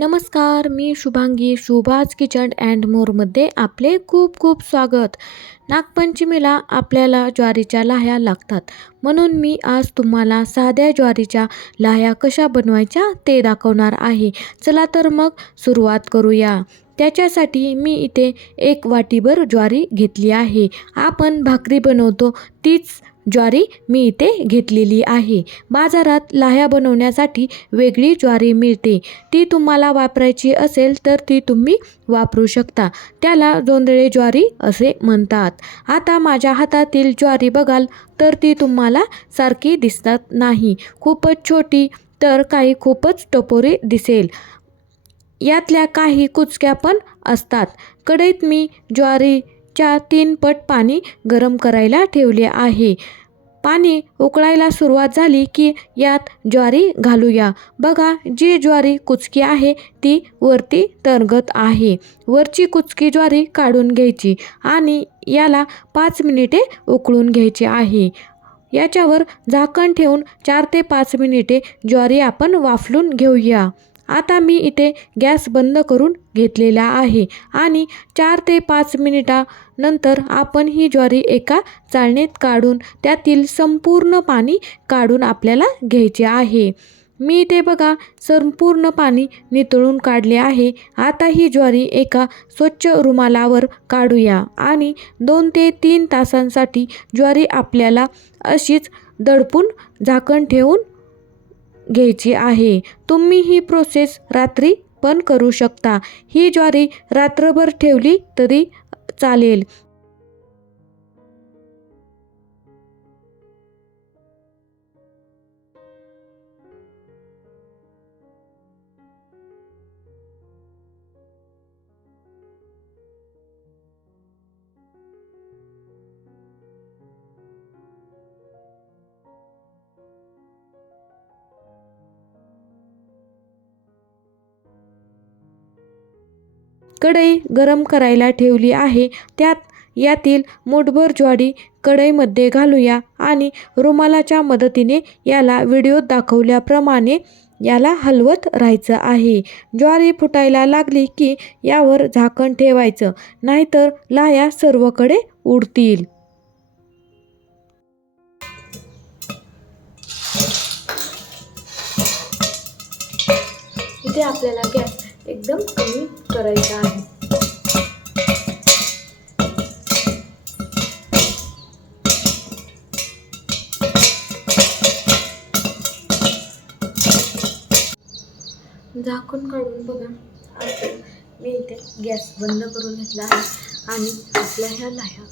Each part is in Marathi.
नमस्कार मी शुभांगी शुभाज किचन अँड मोरमध्ये आपले खूप खूप स्वागत. नागपंचमीला आपल्याला ज्वारीच्या लाह्या लागतात. म्हणून मी आज तुम्हाला साध्या ज्वारीच्या लाह्या कशा बनवायच्या ते दाखवणार आहे. चला तर मग सुरुवात करूया. त्याच्यासाठी मी इथे एक वाटीभर ज्वारी घेतली आहे. आपण भाकरी बनवतो तीच ज्वारी मी इथे घेतलेली आहे. बाजारात लाह्या बनवण्यासाठी वेगळी ज्वारी मिळते. ती तुम्हाला वापरायची असेल तर ती तुम्ही वापरू शकता. त्याला जोंधळे ज्वारी असे म्हणतात. आता माझ्या हातातील ज्वारी बघाल तर ती तुम्हाला सारखी दिसत नाही. खूपच छोटी तर काही खूपच टपोरी दिसेल. यातल्या काही कुचक्या पण असतात. कढईत मी ज्वारी च्या तीन पट पाणी गरम करायला ठेवले आहे. पाणी उकळायला सुरुवात झाली की यात ज्वारी घालूया. बघा जी ज्वारी कुचकी आहे ती वरती तरगत आहे. वरची कुचकी ज्वारी काढून घ्यायची आणि याला पाच मिनिटे उकळून घ्यायची आहे. याच्यावर झाकण ठेवून चार ते पाच मिनिटे ज्वारी आपण वाफलून घेऊया. आता मी इथे गॅस बंद करून घेतलेला आहे आणि चार ते पाच मिनिटानंतर आपण ही ज्वारी एका चाळणीत काढून त्यातील संपूर्ण पाणी काढून आपल्याला घ्यायचे आहे. मी ते बघा संपूर्ण पाणी नितळून काढले आहे. आता ही ज्वारी एका स्वच्छ रुमालावर काढूया आणि दोन ते तीन तासांसाठी ज्वारी आपल्याला अशीच दडपून झाकण ठेवून घ्यायची आहे. तुम्ही ही प्रोसेस रात्री पण करू शकता. ही ज्वारी रात्रभर ठेवली तरी चालेल. कढई गरम करायला ठेवली आहे. त्यात यातील मोठभर ज्वारी कढईमध्ये घालूया आणि रुमालाच्या मदतीने याला व्हिडिओत दाखवल्याप्रमाणे याला हलवत राहायचं आहे. ज्वारी फुटायला लागली की यावर झाकण ठेवायचं नाहीतर लाया सर्वकडे उडतील. इथे आपल्याला गॅस एकदम कमी करायचा आहे. झाकून काढून बघा. मी इथे गॅस बंद करून घेतला आहे आणि आपल्या ह्या लाह्या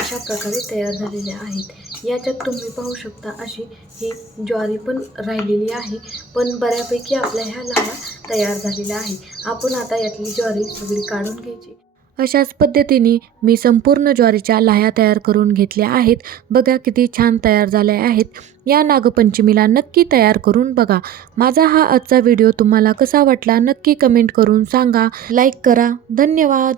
अशा प्रकारे तयार झालेल्या आहेत. याच्यात तुम्ही पाहू शकता अशी ही ज्वारी पण राहिलेली आहे पण बऱ्यापैकी आपल्या ह्या लाह्या तयार झालेल्या आहे आपण आता यातली ज्वारी सगळी काढून घ्यायची. अशाच पद्धतीने मी संपूर्ण ज्वारीच्या लाह्या तयार करून घेतल्या आहेत. बघा किती छान तयार झाल्या आहेत. या नागपंचमीला नक्की तयार करून बघा. माझा हा आजचा व्हिडिओ तुम्हाला कसा वाटला नक्की कमेंट करून सांगा. लाईक करा. धन्यवाद.